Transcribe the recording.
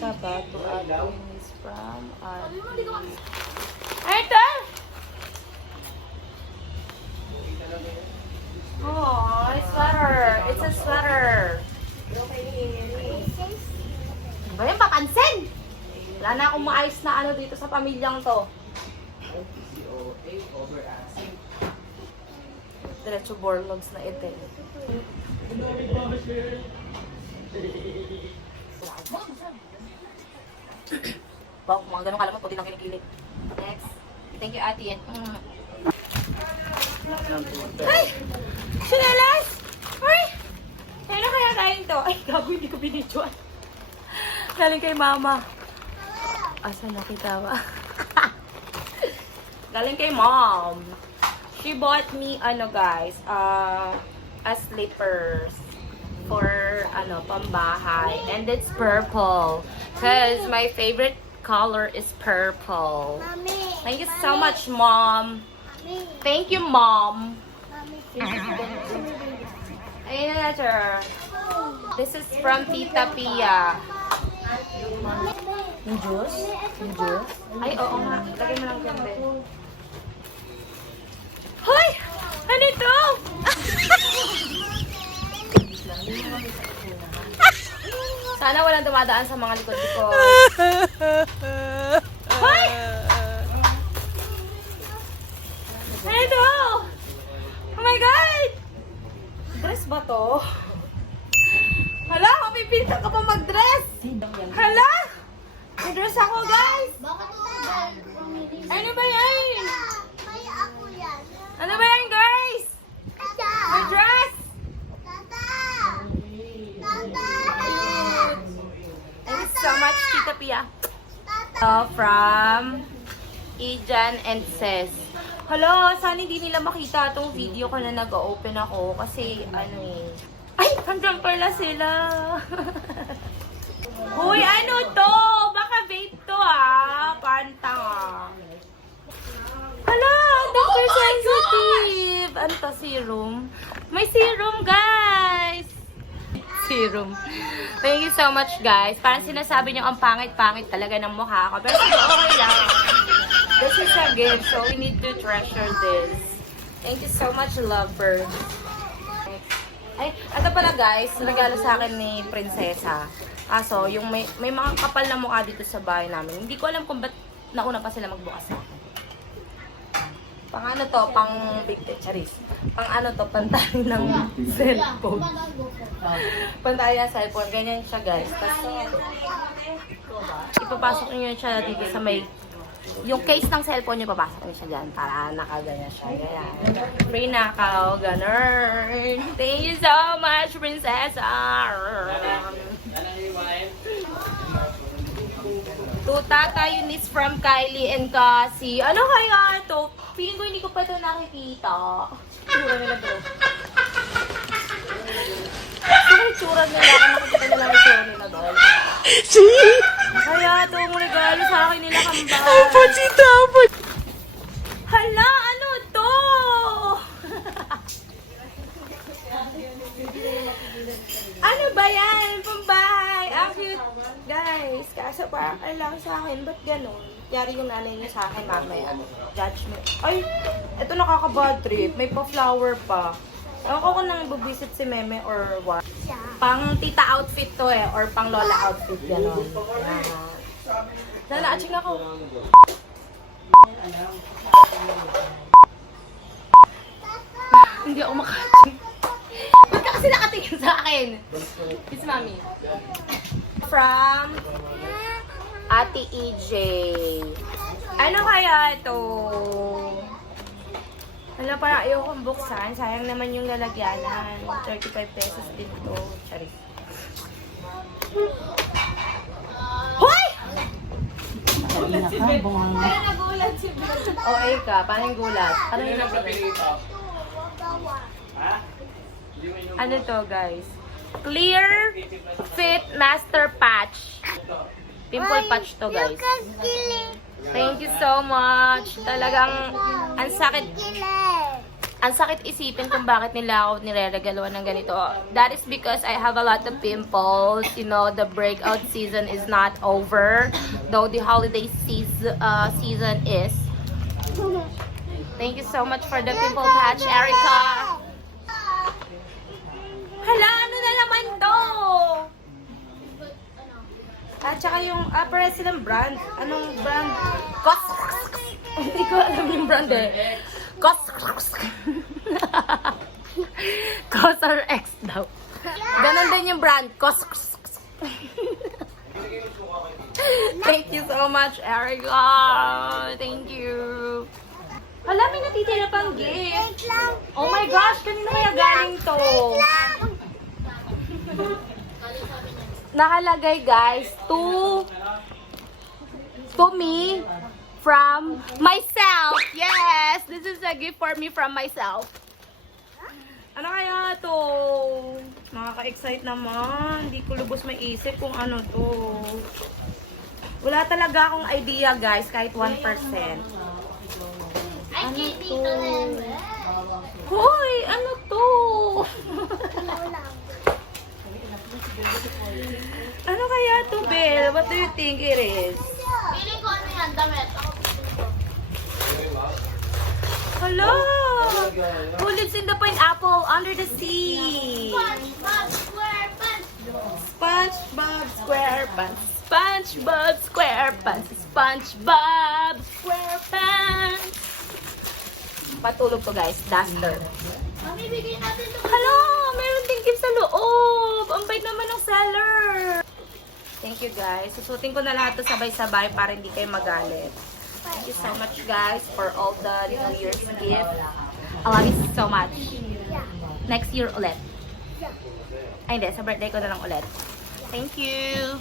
Makita ba? To Ate is from Ate. Ito! Oh, it's sweater. It's a sweater. Ba yan, papansin? Wala na akong maayos na ano dito sa pamilyang to. Diretso borlogs na ito. Wow, mga ganun kalaman, puti lang kinikilig. Next. Thank you, Ate. Ay! Sinelas! Ay! Kaya na kaya kain to? Ay, gago, hindi ko binidyoan. Galing kay mama. Asa nakita ba? Galing kay mom. She bought me, guys, a slippers for, pambahay. And it's purple. Because my favorite color is purple. Mommy. Thank you so much, Mom. Mommy. Thank you, Mom. Mommy. Ayun na, sir. This is from Tita Pia. Yung juice? Yung juice? Ay, oo nga. Lagay mo lang dyan, Ben. Hoy! Ano ito? Sana walang dumadaan sa mga likod-likod. Hoy! Ano ito? Oh my God! Dress ba to? Hala, mapipinta ka pa mag-dress! Hala! May dress ako, guys! Ano ba yan? Kaya ako yan. Ano ba yan, guys? Tata! May dress! Tata! Tata! Thank you so much, Tita Pia. Tata! From Ijan and Ses. Hala, sana hindi nila makita itong video ko na nag-open ako. Kasi, ay, hanggang pala sila. Hoy, ano to? Baka vape to, Pantang, Hala, Dr. Sensitive. Ano to, serum? May serum, guys. Serum. Thank you so much, guys. Parang sinasabi niyo ang pangit-pangit talaga ng mukha ko. Pero okay lang. This is a gift, so we need to treasure this. Thank you so much, lover. Ay, ito pala, guys. Regalo sa akin ni Prinsesa. Kaso, yung may mga kapal na mukha dito sa bahay namin. Hindi ko alam kung ba't nauna pa sila magbukas sa akin. Pang ano to? Pang big charis. Pang ano to? Pantay ng cellphone. Pantay ng cellphone. Ganyan siya, guys. Tapos, ipapasok niyo siya dito sa may... Yung case ng cellphone niyo, papasok niyo siya dyan. Para nakaganyan siya. Ganyan. Free nakaw. Ganun. Thank you so much, Prinsesa. To Tata Eunice from Kylie and Cassie. Ano kaya ito? Feeling ko hindi ko pa ito nakikita. Tsura nila bro. Ano tsura nila? Nakikita nila ang tsura nila doon. Kaya ito ang regalo sa akin nila kambal. Hala, ano to? Ano ba yan? Pambahay. Ang cute. Guys, kaso parang lang sa akin. Ba't ganun? Yari yung nanay niya sa akin mamaya. Judgment. Ay, ito nakaka-bad trip. May pa-flower pa. Ewan ko kung nang bubisit si Meme or what. Pang tita outfit to or pang lola outfit. Gano'n. Nala-aching ako. Hindi ako makaching. Ba't ka kasi nakatingin sa akin? It's mommy. From Ate EJ. Ano kaya ito? Wala, parang ayokong buksan. Sayang naman yung lalagyanan. 35 pesos din ito. Charis. Hoy! Ay, nagulat si Bro. O, ay ka. Paano yung gulat? Paano yung nagulat? Ano to, guys? Clear Fit Master Patch. Pimple patch to, guys. Thank you so much. Talagang ang sakit. Ang sakit isipin kung bakit nila ako nireregaluhan ng ganito. That is because I have a lot of pimples. You know, the breakout season is not over. Though the holiday season is. Thank you so much for the pimple patch, Erica. Hala, ano na naman to? At saka yung para silang brand. Anong brand? Hindi ko alam yung brand eh. CosRX daw. Ganon din yung brand. Thank you so much, Erica. Thank you. Hala, may natitira pang gift. Wait lang. Oh my gosh, kanino kaya galing to? Nakalagay guys, to me from myself. Yes, this is a gift for me from myself. Ano kaya to? Nakaka-excite naman. Hindi ko lubos maisip kung ano to. Wala talaga akong idea guys, kahit 1%. Ano to? Hoy, ano to? Ano kaya to, Belle? What do you think it is? Feeling ko ano yan, damit. Ako Hello! Who lives in the pineapple under the sea? SpongeBob SquarePants. SpongeBob SquarePants. SpongeBob SquarePants. SpongeBob SquarePants. Patulog to guys, duster. Mami, bigay natin ito. Hello! Meron din gift sa loob! Ang bait naman ng seller! Thank you guys. Susutin ko na lahat to sabay-sabay para hindi kayo magalit. Thank you so much guys for all the New Year's gift. I love you so much. Next year ulit. Ay hindi, sa birthday ko na lang ulit. Thank you!